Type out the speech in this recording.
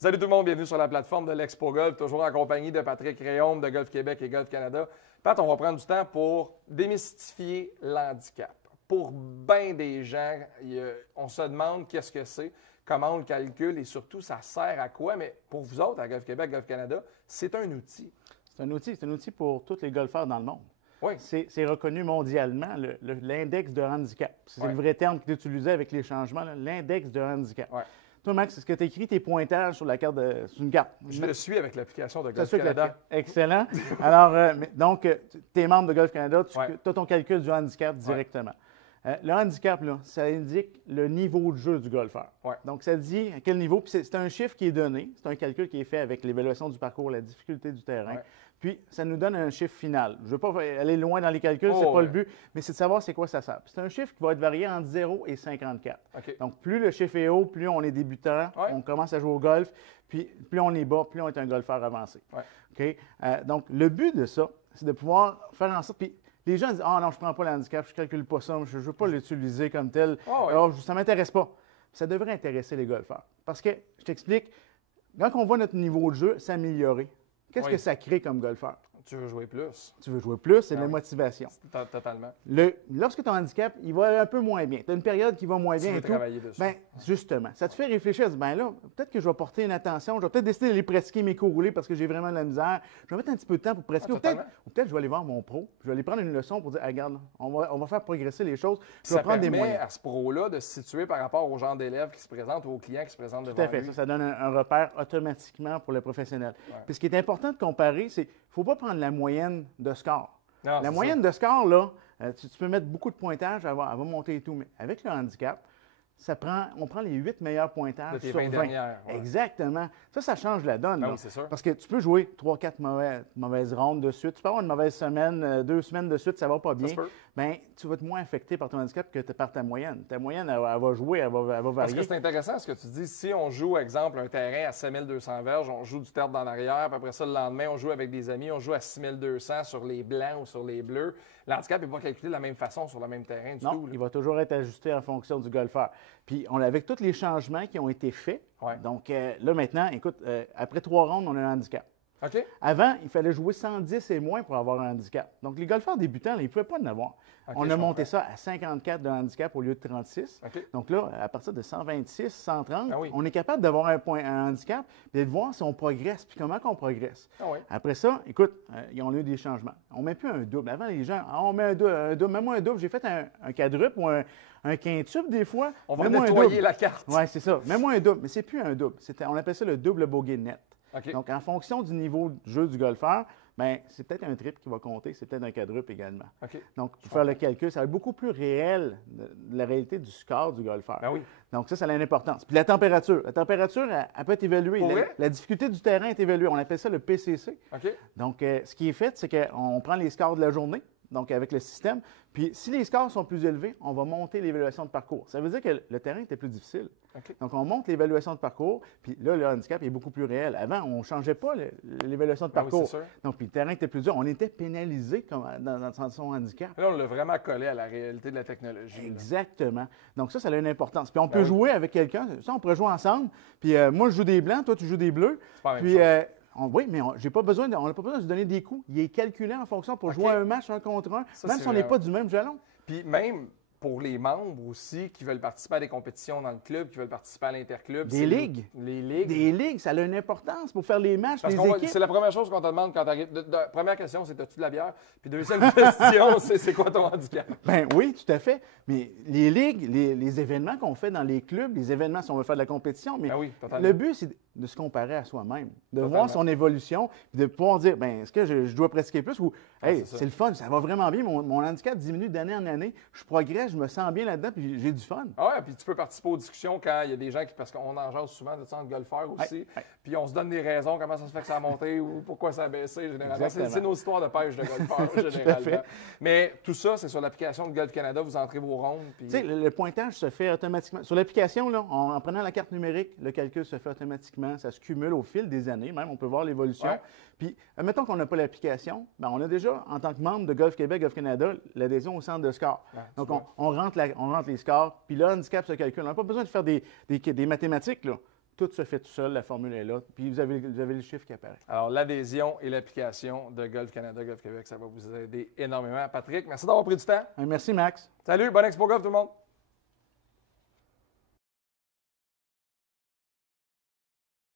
Salut tout le monde, bienvenue sur la plateforme de l'Expo Golf, toujours en compagnie de Patrick Réaume de Golf Québec et Golf Canada. Pat, on va prendre du temps pour démystifier l'handicap. Pour bien des gens, on se demande qu'est-ce que c'est, comment on le calcule et surtout ça sert à quoi. Mais pour vous autres, à Golf Québec, Golf Canada, c'est un outil. C'est un outil pour tous les golfeurs dans le monde. Oui. C'est reconnu mondialement, l'index de handicap. C'est Ouais. le vrai terme qui est utilisé avec les changements, l'index de handicap. Ouais. Toi, Max, est-ce que tu as écrit tes pointages sur la carte sur une carte? Je le suis avec l'application de Tu Golf suis avec Canada. Excellent. Alors, donc, tu es membre de Golf Canada, tu Ouais. as ton calcul du handicap directement. Le handicap, là, ça indique le niveau de jeu du golfeur. Ouais. Donc, ça dit à quel niveau. Puis c'est un chiffre qui est donné. C'est un calcul qui est fait avec l'évaluation du parcours, la difficulté du terrain. Ouais. Puis, ça nous donne un chiffre final. Je ne veux pas aller loin dans les calculs, c'est Oh, pas ouais. le but, mais c'est de savoir c'est quoi ça sert. Puis c'est un chiffre qui va être varié entre 0 et 54. OK. Donc, plus le chiffre est haut, plus on est débutant, Ouais. on commence à jouer au golf. Puis, plus on est bas, plus on est un golfeur avancé. Ouais. OK? Donc, le but de ça, c'est de pouvoir faire en sorte. Puis, les gens disent ah non, je ne prends pas l'handicap, je ne calcule pas ça, je ne veux pas l'utiliser comme tel. Ah ouais. Ah, ça ne m'intéresse pas. Ça devrait intéresser les golfeurs. Parce que, je t'explique, quand on voit notre niveau de jeu s'améliorer, qu'est-ce Oui. que ça crée comme golfeur? Tu veux jouer plus. Tu veux jouer plus, c'est de Ah la oui. motivation. Totalement. Lorsque ton handicap, il va un peu moins bien, tu as une période qui va moins Tu bien veux et tout, travailler dessus. bien, justement, ça te fait réfléchir, ben là, peut-être que je vais porter une attention, je vais peut-être décider d'aller pratiquer mes coups roulés parce que j'ai vraiment de la misère, je vais mettre un petit peu de temps pour pratiquer, ou totalement. peut-être je vais aller voir mon pro, je vais aller prendre une leçon pour dire, ah, regarde, là, on va faire progresser les choses, je Ça vais prendre des permet moyens. à ce pro-là de se situer par rapport aux gens d'élèves qui se présentent ou aux clients qui se présentent Tout devant à fait. lui. Ça donne un repère automatiquement pour le professionnel. Puis ce qui est important de comparer, c'est qu'il ne faut pas prendre la moyenne de score. Non, La c'est moyenne de score, là, tu peux mettre beaucoup de pointages, elle va monter et tout, mais avec le handicap, on prend les 8 meilleurs pointages De tes sur 20 20. dernières, ouais. Exactement. Ça change la donne. Ben là. oui, c'est sûr. Parce que tu peux jouer 3-4 mauvaises rondes de suite. Tu peux avoir une mauvaise semaine, 2 semaines de suite, ça ne va pas bien. se peut. Bien, tu vas être moins affecté par ton handicap que par ta moyenne. Ta moyenne, elle va jouer, elle va Parce varier. que c'est intéressant ce que tu dis. Si on joue, exemple, un terrain à 7200 verges, on joue du terre dans l'arrière, puis après ça, le lendemain, on joue avec des amis, on joue à 6200 sur les blancs ou sur les bleus. L'handicap n'est pas calculé de la même façon sur le même terrain du Non, tout. là. il va toujours être ajusté en fonction du golfeur. Puis, avec tous les changements qui ont été faits, Ouais. donc là maintenant, écoute, après 3 rondes, on a un handicap. OK? Avant, il fallait jouer 110 et moins pour avoir un handicap. Donc, les golfeurs débutants, là, ils ne pouvaient pas en avoir. OK, On je a monté comprends. ça à 54 de handicap au lieu de 36. OK. Donc là, à partir de 126, 130, Ah oui. on est capable d'avoir un handicap et de voir si on progresse, puis comment qu'on progresse. Ah oui. Après ça, écoute, on a eu des changements. On ne met plus un double. Avant, les gens, ah, on met un double, mets-moi un double. J'ai fait un quadruple ou un quintuple des fois. On va Mets-moi un nettoyer double. la carte. Oui, c'est ça. Mets-moi un double. Mais c'est plus un double. On appelle ça le double bogey net. OK. Donc, en fonction du niveau de jeu du golfeur, bien, c'est peut-être un triple qui va compter, c'est peut-être un quadruple également. OK. Donc, pour faire le calcul, ça va être beaucoup plus réel de la réalité du score du golfeur. Ben oui. Donc, ça a une importance. Puis la température, elle peut être évaluée. Pour La, vrai? la difficulté du terrain est évaluée. On appelle ça le PCC. OK. Donc, ce qui est fait, c'est qu'on prend les scores de la journée, donc avec le système, puis si les scores sont plus élevés, on va monter l'évaluation de parcours. Ça veut dire que le terrain était plus difficile. OK. Donc, on monte l'évaluation de parcours, puis là, le handicap est beaucoup plus réel. Avant, on ne changeait pas l'évaluation de Ben oui, parcours. c'est sûr. Donc, puis le terrain était plus dur. On était pénalisé dans son handicap. Là, on l'a vraiment collé à la réalité de la technologie. là. Exactement. Donc, ça a une importance. Puis on Ben peut oui. jouer avec quelqu'un. Ça, on pourrait jouer ensemble. Puis moi, je joue des blancs, toi, tu joues des bleus. C'est pas la même Puis, chose. oui, mais on n'a pas besoin de se donner des coups. Il est calculé en fonction pour OK. jouer un match un contre un, Ça, même c'est si on n'est vraiment- pas du même jalon. Puis même pour les membres aussi qui veulent participer à des compétitions dans le club, qui veulent participer à l'interclub. Des c'est ligues. Les ligues. Des ligues, ça a une importance pour faire les matchs, Parce les qu'on va- équipes. c'est la première chose qu'on te demande quand tu arrives. Première question, c'est as-tu de la bière? Puis deuxième question, c'est quoi ton handicap? Ben oui, tout à fait. Mais les ligues, les événements qu'on fait dans les clubs, les événements si on veut faire de la compétition, mais Ben oui, totalement. le but, c'est de se comparer à soi-même, de Totalement. voir son évolution, puis de pouvoir dire, ben est-ce que je dois pratiquer plus ou, hey, c'est ça. c'est le fun, ça va vraiment bien, mon handicap diminue d'année en année, je progresse, je me sens bien là-dedans, puis j'ai du fun. Ah ouais, puis tu peux participer aux discussions quand il y a des gens qui. Parce qu'on en jase souvent de ça entre golfeurs aussi. Ouais. Puis on se donne des raisons, comment ça se fait que ça a monté ou pourquoi ça a baissé, généralement. Exactement. C'est nos histoires de pêche de golfeurs, Tout à généralement. fait. Mais tout ça, c'est sur l'application de Golf Canada. Vous entrez vos rondes. Puis... Tu sais, le pointage se fait automatiquement. Sur l'application, là, en prenant la carte numérique, le calcul se fait automatiquement. Ça se cumule au fil des années, même. On peut voir l'évolution. Ouais. Puis, admettons qu'on n'a pas l'application, ben, on a déjà, en tant que membre de Golf Québec, Golf Canada, l'adhésion au centre de score. Ouais, Donc, tu vois. on rentre les scores, puis le handicap se calcule. On n'a pas besoin de faire des mathématiques, là. Tout se fait tout seul, la formule est là, puis vous avez le chiffre qui apparaît. Alors, l'adhésion et l'application de Golf Canada, Golf Québec, ça va vous aider énormément. Patrick, merci d'avoir pris du temps. Merci, Max. Salut, bonne Expo Golf tout le monde!